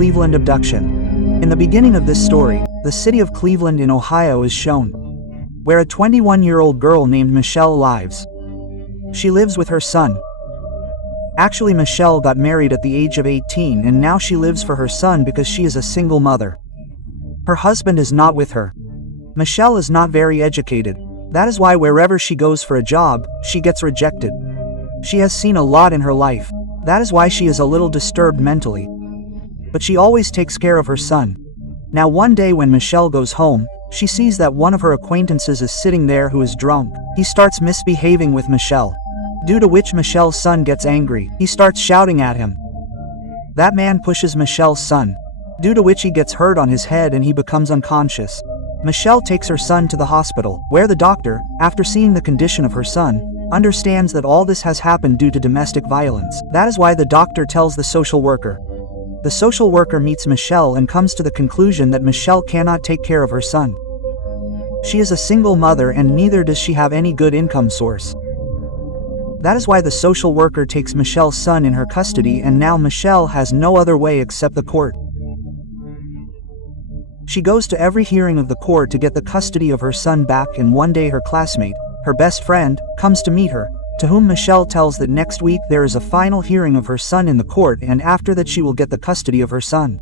Cleveland abduction. In the beginning of this story, the city of Cleveland in Ohio is shown, where a 21-year-old girl named Michelle lives. She lives with her son. Actually, Michelle got married at the age of 18 and now she lives for her son because she is a single mother. Her husband is not with her. Michelle is not very educated. That is why wherever she goes for a job, she gets rejected. She has seen a lot in her life. That is why she is a little disturbed mentally. But she always takes care of her son. Now one day when Michelle goes home, she sees that one of her acquaintances is sitting there who is drunk. He starts misbehaving with Michelle, due to which Michelle's son gets angry. He starts shouting at him. That man pushes Michelle's son, due to which he gets hurt on his head and he becomes unconscious. Michelle takes her son to the hospital, where the doctor, after seeing the condition of her son, understands that all this has happened due to domestic violence. That is why the doctor tells the social worker. The social worker meets Michelle and comes to the conclusion that Michelle cannot take care of her son. She is a single mother and neither does she have any good income source. That is why the social worker takes Michelle's son in her custody and now Michelle has no other way except the court. She goes to every hearing of the court to get the custody of her son back, and one day her classmate, her best friend, comes to meet her, to whom Michelle tells that next week there is a final hearing of her son in the court and after that she will get the custody of her son.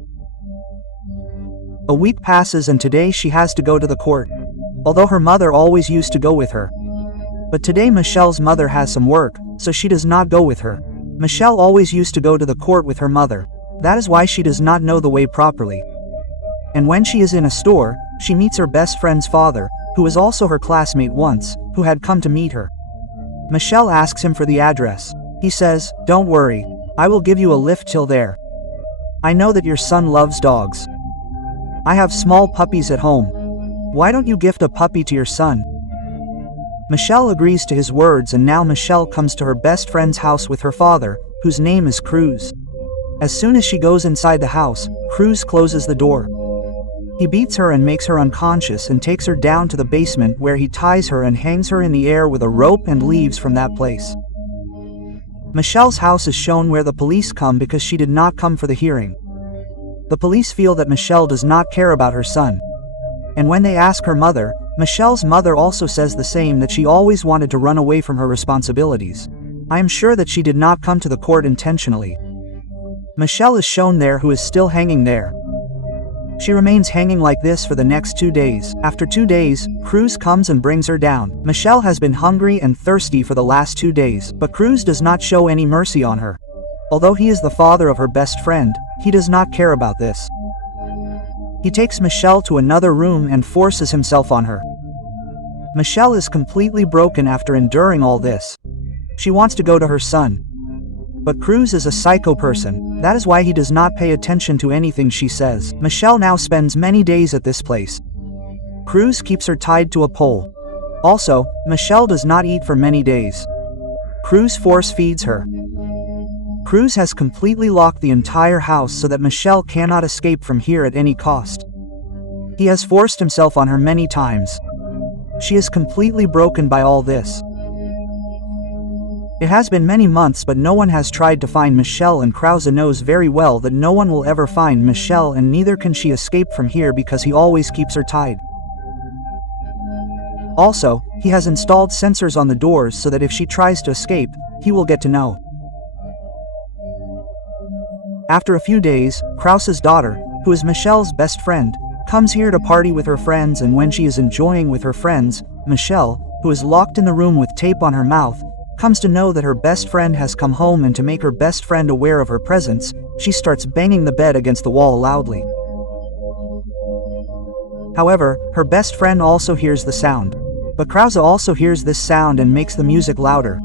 A week passes and today she has to go to the court, although her mother always used to go with her. But today Michelle's mother has some work, so she does not go with her. Michelle always used to go to the court with her mother. That is why she does not know the way properly. And when she is in a store, she meets her best friend's father, who was also her classmate once, who had come to meet her. Michelle asks him for the address. He says, "Don't worry, I will give you a lift till there. I know that your son loves dogs. I have small puppies at home. Why don't you gift a puppy to your son?" Michelle agrees to his words and now Michelle comes to her best friend's house with her father, whose name is Cruz. As soon as she goes inside the house, Cruz closes the door. He beats her and makes her unconscious and takes her down to the basement where he ties her and hangs her in the air with a rope and leaves from that place. Michelle's house is shown where the police come because she did not come for the hearing. The police feel that Michelle does not care about her son. And when they ask her mother, Michelle's mother also says the same, that she always wanted to run away from her responsibilities. I am sure that she did not come to the court intentionally. Michelle is shown there who is still hanging there. She remains hanging like this for the next 2 days. After 2 days, Cruz comes and brings her down. Michelle has been hungry and thirsty for the last 2 days, but Cruz does not show any mercy on her. Although he is the father of her best friend, he does not care about this. He takes Michelle to another room and forces himself on her. Michelle is completely broken after enduring all this. She wants to go to her son. But Cruz is a psycho person. That is why he does not pay attention to anything she says. Michelle now spends many days at this place. Cruz keeps her tied to a pole. Also, Michelle does not eat for many days. Cruz force feeds her. Cruz has completely locked the entire house so that Michelle cannot escape from here at any cost. He has forced himself on her many times. She is completely broken by all this. It has been many months but no one has tried to find Michelle, and Krause knows very well that no one will ever find Michelle and neither can she escape from here because he always keeps her tied. Also, he has installed sensors on the doors so that if she tries to escape, he will get to know. After a few days, Krause's daughter, who is Michelle's best friend, comes here to party with her friends, and when she is enjoying with her friends, Michelle, who is locked in the room with tape on her mouth, comes to know that her best friend has come home, and to make her best friend aware of her presence, she starts banging the bed against the wall loudly. However, her best friend also hears the sound. But Krause also hears this sound and makes the music louder.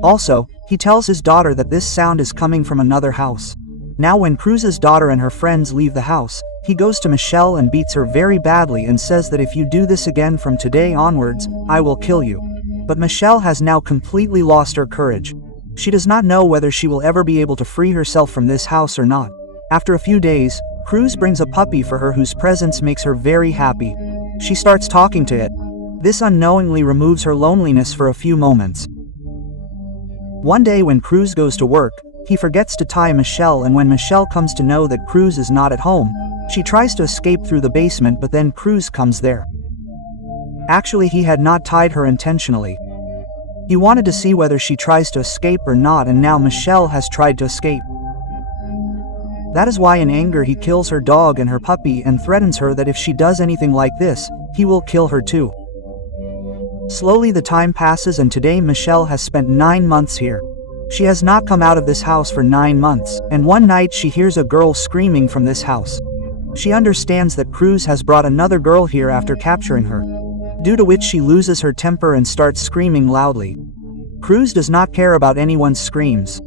Also, he tells his daughter that this sound is coming from another house. Now when Cruz's daughter and her friends leave the house, he goes to Michelle and beats her very badly and says that if you do this again from today onwards, I will kill you. But Michelle has now completely lost her courage. She does not know whether she will ever be able to free herself from this house or not. After a few days, Cruz brings a puppy for her whose presence makes her very happy. She starts talking to it. This unknowingly removes her loneliness for a few moments. One day when Cruz goes to work, he forgets to tie Michelle, and when Michelle comes to know that Cruz is not at home, she tries to escape through the basement, but then Cruz comes there. Actually, he had not tied her intentionally. He wanted to see whether she tries to escape or not, and now Michelle has tried to escape. That is why in anger he kills her dog and her puppy and threatens her that if she does anything like this, he will kill her too. Slowly the time passes, and today Michelle has spent 9 months here. She has not come out of this house for 9 months, and one night she hears a girl screaming from this house. She understands that Cruz has brought another girl here after capturing her, due to which she loses her temper and starts screaming loudly. Cruz does not care about anyone's screams.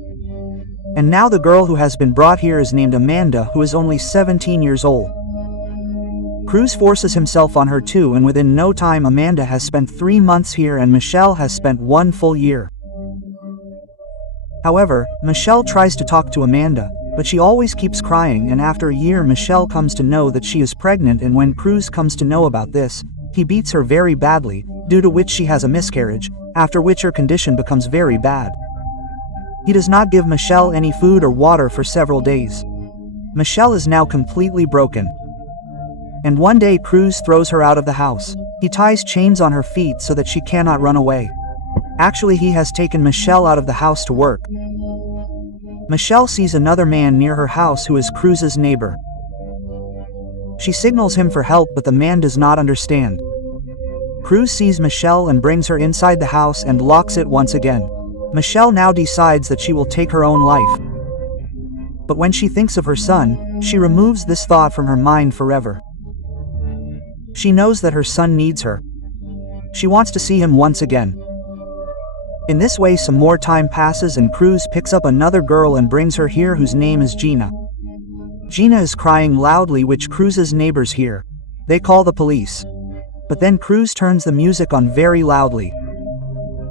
And now the girl who has been brought here is named Amanda, who is only 17 years old. Cruz forces himself on her too, and within no time Amanda has spent 3 months here and Michelle has spent 1 full year. However, Michelle tries to talk to Amanda, but she always keeps crying, and after a year Michelle comes to know that she is pregnant, and when Cruz comes to know about this, he beats her very badly, due to which she has a miscarriage, after which her condition becomes very bad. He does not give Michelle any food or water for several days. Michelle is now completely broken. And one day Cruz throws her out of the house. He ties chains on her feet so that she cannot run away. Actually, he has taken Michelle out of the house to work. Michelle sees another man near her house who is Cruz's neighbor. She signals him for help, but the man does not understand. Cruz sees Michelle and brings her inside the house and locks it once again. Michelle now decides that she will take her own life. But when she thinks of her son, she removes this thought from her mind forever. She knows that her son needs her. She wants to see him once again. In this way some more time passes, and Cruz picks up another girl and brings her here, whose name is Gina. Gina is crying loudly, which Cruz's neighbors hear. They call the police. But then Cruz turns the music on very loudly.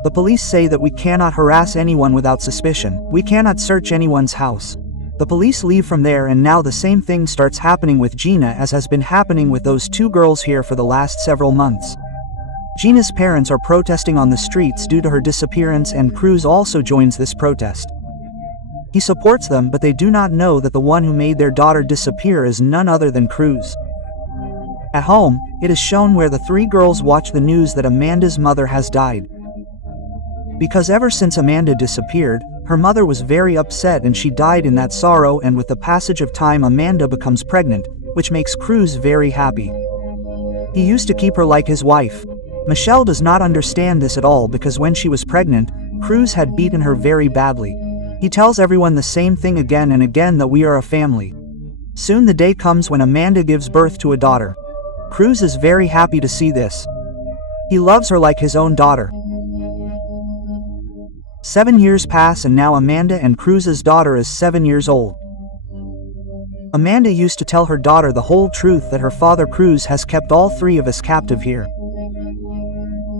The police say that we cannot harass anyone without suspicion. We cannot search anyone's house. The police leave from there, and now the same thing starts happening with Gina as has been happening with those 2 girls here for the last several months. Gina's parents are protesting on the streets due to her disappearance, and Cruz also joins this protest. He supports them, but they do not know that the one who made their daughter disappear is none other than Cruz. At home, it is shown where the 3 girls watch the news that Amanda's mother has died. Because ever since Amanda disappeared, her mother was very upset and she died in that sorrow, and with the passage of time Amanda becomes pregnant, which makes Cruz very happy. He used to keep her like his wife. Michelle does not understand this at all, because when she was pregnant, Cruz had beaten her very badly. He tells everyone the same thing again and again, that we are a family. Soon the day comes when Amanda gives birth to a daughter. Cruz is very happy to see this. He loves her like his own daughter. 7 years pass, and now Amanda and Cruz's daughter is 7 years old. Amanda used to tell her daughter the whole truth, that her father Cruz has kept all 3 of us captive here.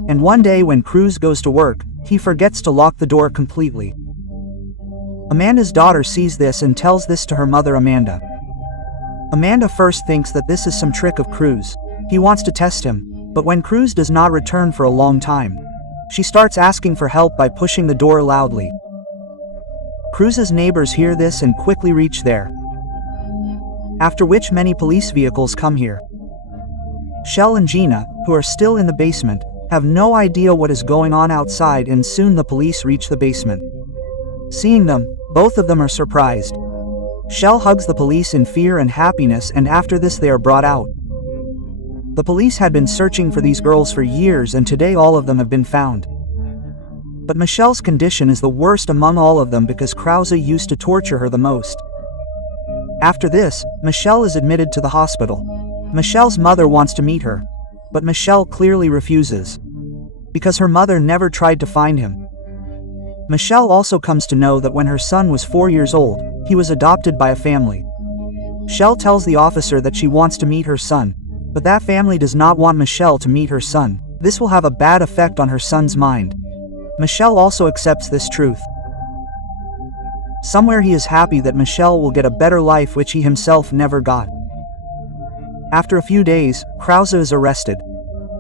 And one day when Cruz goes to work, he forgets to lock the door completely. Amanda's daughter sees this and tells this to her mother Amanda. Amanda first thinks that this is some trick of Cruz. He wants to test him, but when Cruz does not return for a long time, she starts asking for help by pushing the door loudly. Cruz's neighbors hear this and quickly reach there. After which many police vehicles come here. Shell and Gina, who are still in the basement, have no idea what is going on outside, and soon the police reach the basement. Seeing them, both of them are surprised. Shell hugs the police in fear and happiness, and after this they are brought out. The police had been searching for these girls for years, and today all of them have been found. But Michelle's condition is the worst among all of them, because Krause used to torture her the most. After this, Michelle is admitted to the hospital. Michelle's mother wants to meet her, but Michelle clearly refuses, because her mother never tried to find him. Michelle also comes to know that when her son was 4 years old, he was adopted by a family. Michelle tells the officer that she wants to meet her son, but that family does not want Michelle to meet her son. This will have a bad effect on her son's mind. Michelle also accepts this truth. Somewhere he is happy that Michelle will get a better life, which he himself never got. After a few days, Krause is arrested,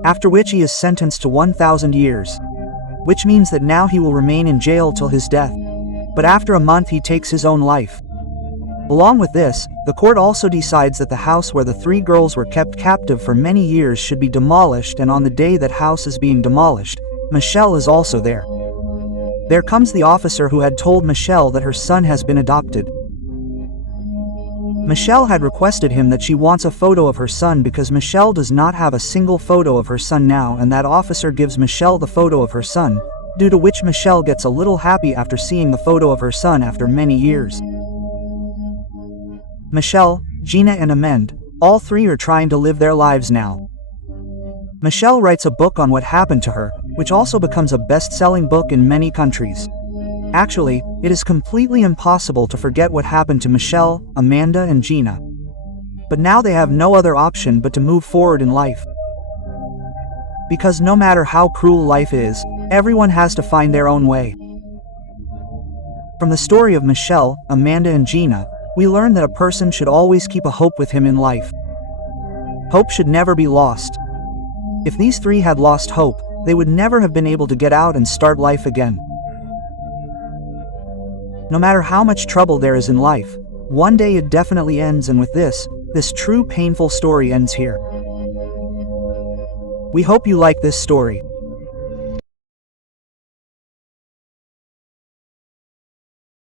after which he is sentenced to 1,000 years, which means that now he will remain in jail till his death. But after a month he takes his own life. Along with this, the court also decides that the house where the 3 girls were kept captive for many years should be demolished, and on the day that house is being demolished, Michelle is also there. There comes the officer who had told Michelle that her son has been adopted. Michelle had requested him that she wants a photo of her son because Michelle does not have a single photo of her son now, and that officer gives Michelle the photo of her son, due to which Michelle gets a little happy after seeing the photo of her son after many years. Michelle, Gina and Amend, all 3 are trying to live their lives now. Michelle writes a book on what happened to her, which also becomes a best-selling book in many countries. Actually, it is completely impossible to forget what happened to Michelle, Amanda and Gina. But now they have no other option but to move forward in life. Because no matter how cruel life is, everyone has to find their own way. From the story of Michelle, Amanda and Gina, we learn that a person should always keep a hope with him in life. Hope should never be lost. If these 3 had lost hope, they would never have been able to get out and start life again. No matter how much trouble there is in life, one day it definitely ends, and with this true painful story ends here. We hope you like this story.